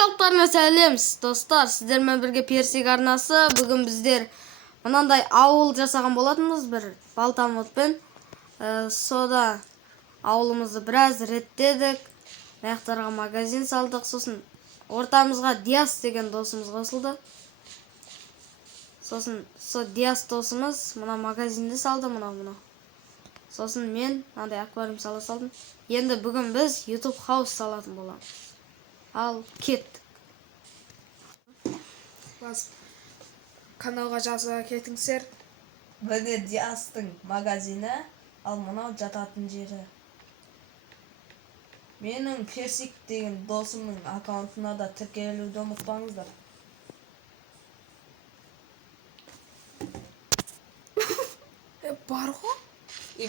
Баршалықтарына сәлем достар, сіздермен бірге персик арнасы. Бүгін біздер мынандай ауыл жасаған болатынбыз бір балтамытпен. Сода ауылымызды біраз реттедік. Маяқтарға магазин салдық. Сосын ортамызға Диас деген досымыз қосылды. Сосын Диас досымыз мына магазинді салды, мына. Сосын мен мынандай аквариум сала салдым. Енді бүгін біз YouTube хаус салатын боламыз. Ал кеттік. Каналға жазыла кетіңіздер. Міне Диастың магазині, ал мынау жататын жері. Менің Персик деген досымның аккаунтына да тіркелуді ұмытпаңыздар. Бар ғой?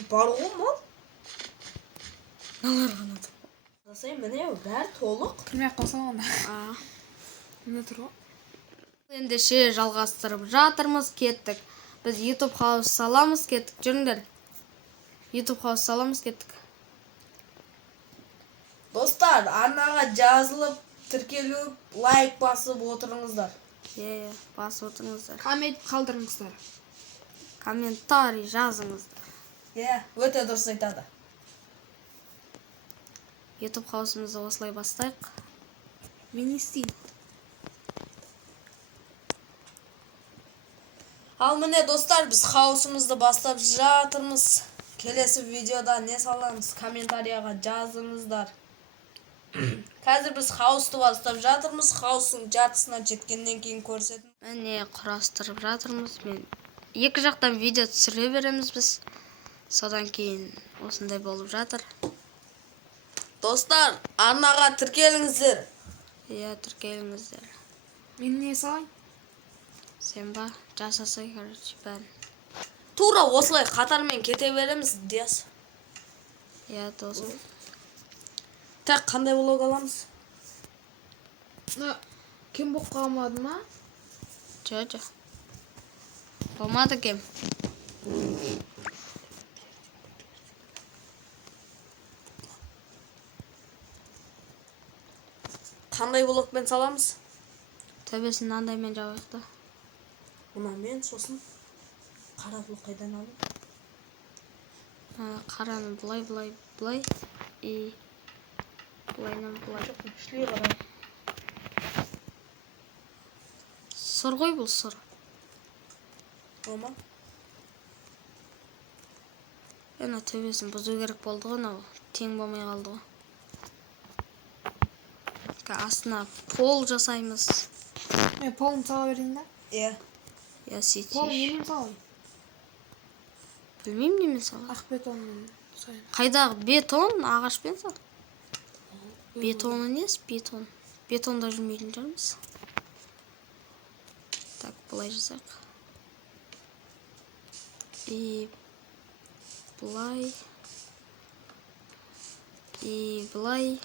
Бар ғой мол? Налар ғана тұр. Жасай, міне бәрі толық. Кірмей қалсаң онда. Міне тұр ғой. Енді жалғастырып жатырмыз, кеттік. Біз YouTube хаус саламыз, кеттік. Жүріңдер. YouTube хаус саламыз, кеттік. Достар, арнаға жазылып, тіркеліп, лайк басып отырыңыздар. Басып отырыңыздар. Коммент қалдырыңыздар. Комментарий жазыңыздар. Өте дұрыс айтады. YouTube хаусымызды осылай бастайық. Мен естейін. Ал міне достар, біз хаусымызды бастап жатырмыз. Келесі видеода не саламыз, комментарияға жазыңыздар. Қазір біз хаусты бастап жатырмыз. Хаустың жартысына жеткеннен кейін көрсетім. Міне құрастырып жатырмыз. Екі жақтан видео түсіре береміз біз. Содан кейін осындай болып жатыр. Достар, арнаға тіркеліңіздер. Тіркеліңіздер. Мен не салайын? Сен ба? Жасасай, короче, бәрін. Тура осылай қатармен кете береміз, Диас. Досым. Так, қандай влог аламыз? Кем болып қалмады ма? Жоқ. Болмады кем. Қандай влогпен саламыз? Төбесін андаймен жабайық та. Мына мен сосын қара влог қайдан алып? Қараны бұлай. И бұлайнан бұлай. Шлей қара. Сұр ғой бұл, сұр. Ома? Ена төбесін бұзу керек болды ғой, нау. Тең болмай қалды ғой. Астына пол жасаймыз. Мен полын сала берейін да? Сөйтейік. Полын немен салайын? Білмеймін немен сала. Ақ бетонмен салайын. Қайдағы бетон, ағашпен сал. Бетоны несі? Бетонда жүрмейтін жармыз. Так, бұлай жасақ. И бұлай. И бұлай.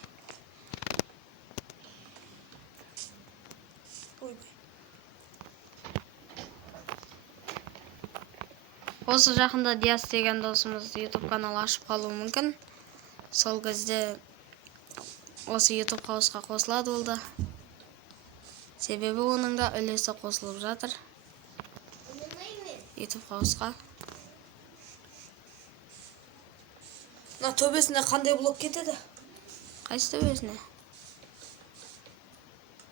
Осы жақында Диас деген досымыз YouTube канал ашып қалуы мүмкін. Сол кезде осы YouTube хаусқа қосылады болды. Себебі оның да үлесі қосылып жатыр. YouTube хаусқа. Мына төбесіне қандай блок кетеді? Қайсы төбесіне?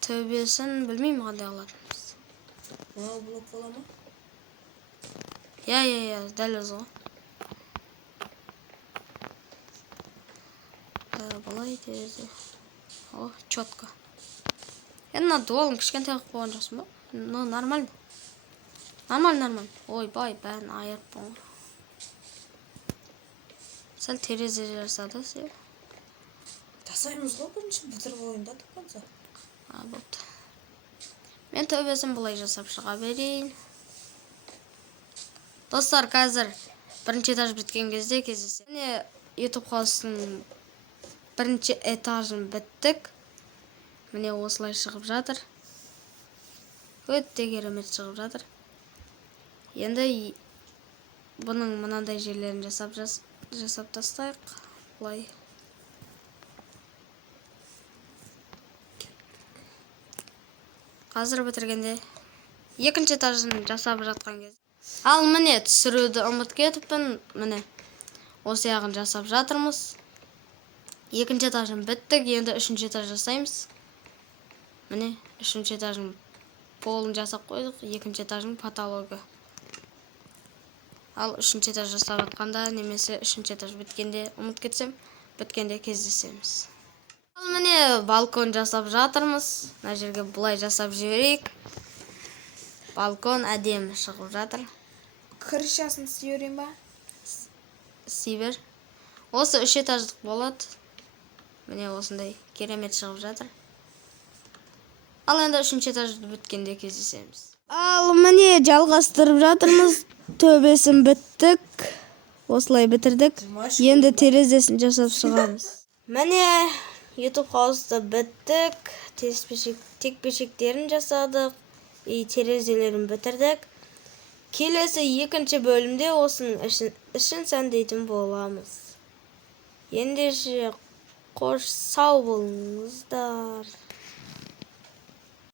Төбесін білмеймін қандай қалатынбыз. Мына блок бола ма? Дәл өзі ғой. Бұлай деді. О, четко. Мына дуалын кішкентай қылып қойған жоқсың ба? Нормально. Нормально. Ой, бай, бәрін айырып болған. Сәл терезе жасады сен. Жасаймыз ғой, бірінші бітіріп ойында тұққанса. Болды. Мен төбесін бұлай жасап шыға берейін. Достар, қазір бірінші этаж біткен кезде кездеседі. Міне YouTube хаустың бірінші этажын біттік. Міне осылай шығып жатыр. Өте керемет шығып жатыр. Енді бұның мынандай жерлерін жасап тастайық. Бұлай. Қазір бітіргенде екінші этажын жасап жатқан кез. Ал міне түсіруді ұмытып кетіппін. Міне осы яғын жасап жатырмыз. Екінші этажын біттік, енді үшінші этаж жасаймыз. Міне үшінші этажын полын жасап қойдық, екінші этажын потологы. Ал үшінші этаж жасап жатқанда немесе үшінші этаж біткенде ұмыт кетсем, біткенде кездесеміз. Ал міне балкон жасап жатырмыз. Мына жерге бұлай жасап жіберейік. Балкон әдемі шығып жатыр. Крышасын сүйерейін ба? Сибір. Осы 3 этаждық болады. Міне осындай керемет шығып жатыр. Ал енді 3-ші этажды біткенде кездесеміз. Ал міне жалғастырып жатырмыз. Төбесін біттік. Осылай бітірдік. Енді терезесін жасап шығамыз. Міне YouTube хаусты біттік. Текпешектерін жасадық. Терезелерін бітірдік. Келесі екінші бөлімде осының ішін сәндейтін боламыз. Ендеше қош сау болыңыздар.